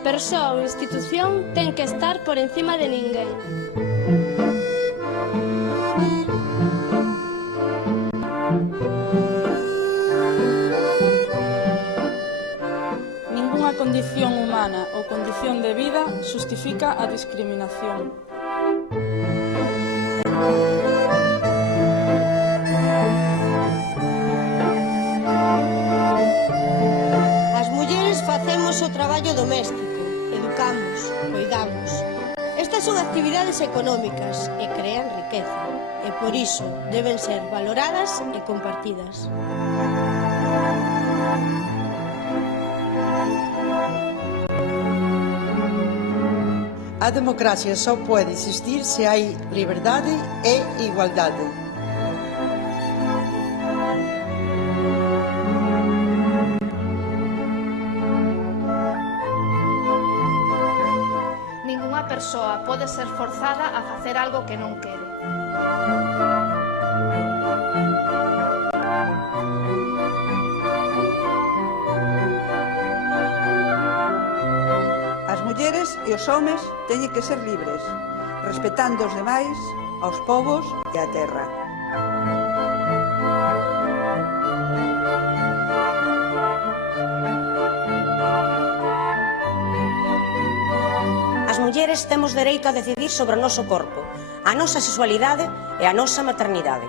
Persoa ou institución ten que estar por encima de ninguén. Ningunha condición humana ou condición de vida xustifica a discriminación. As mulleres facemos o traballo doméstico, educamos, coidamos. Estas son actividades económicas e crean riqueza, e por iso deben ser valoradas e compartidas. A democracia só pode existir se hai liberdade e igualdade. Ningunha persoa pode ser forzada a facer algo que non quere. As mulleres e os homes teñen que ser libres, respetando os demais, aos povos e a terra. As mulleres temos dereito a decidir sobre o noso corpo, a nosa sexualidade e a nosa maternidade.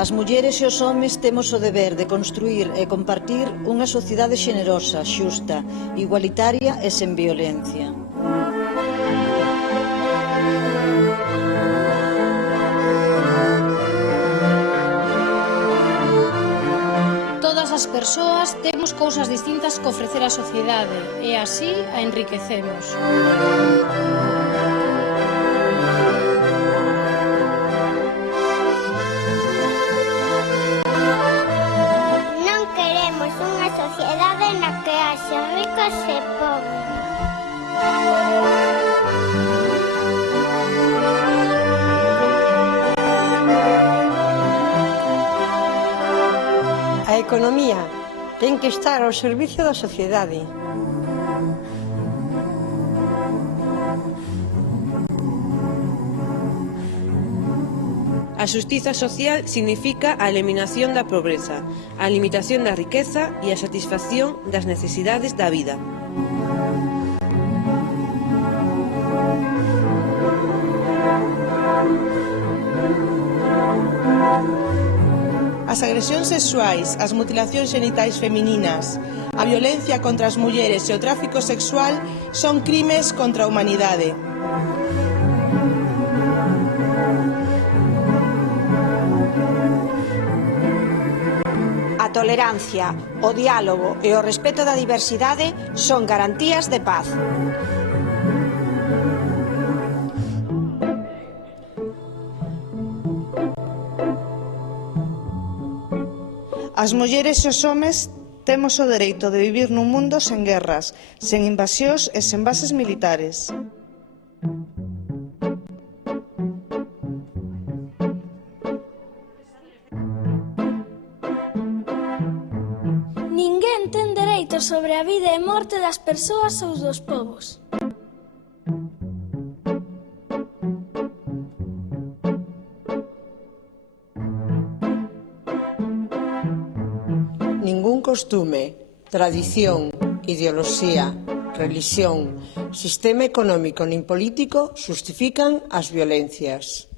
As mulleres e os homes temos o deber de construír e compartir unha sociedade xenerosa, xusta, igualitaria e sen violencia. Todas as persoas temos cousas distintas que ofrecer á sociedade e así a enriquecemos. Unha sociedade na que haxa ricos e pobres. A economía ten que estar ao servicio da sociedade. A xustiza social significa a eliminación da pobreza, a limitación da riqueza e a satisfacción das necesidades da vida. As agresións sexuais, as mutilacións xenitais femininas, a violencia contra as mulleres e o tráfico sexual son crimes contra a humanidade. A tolerancia, o diálogo e o respeto da diversidade son garantías de paz. As mulleres e os homes temos o dereito de vivir nun mundo sen guerras, sen invasións e sen bases militares. Ninguén ten dereito sobre a vida e morte das persoas ou dos povos. Ningún costume, tradición, ideoloxía, relixión, sistema económico nin político xustifican as violencias.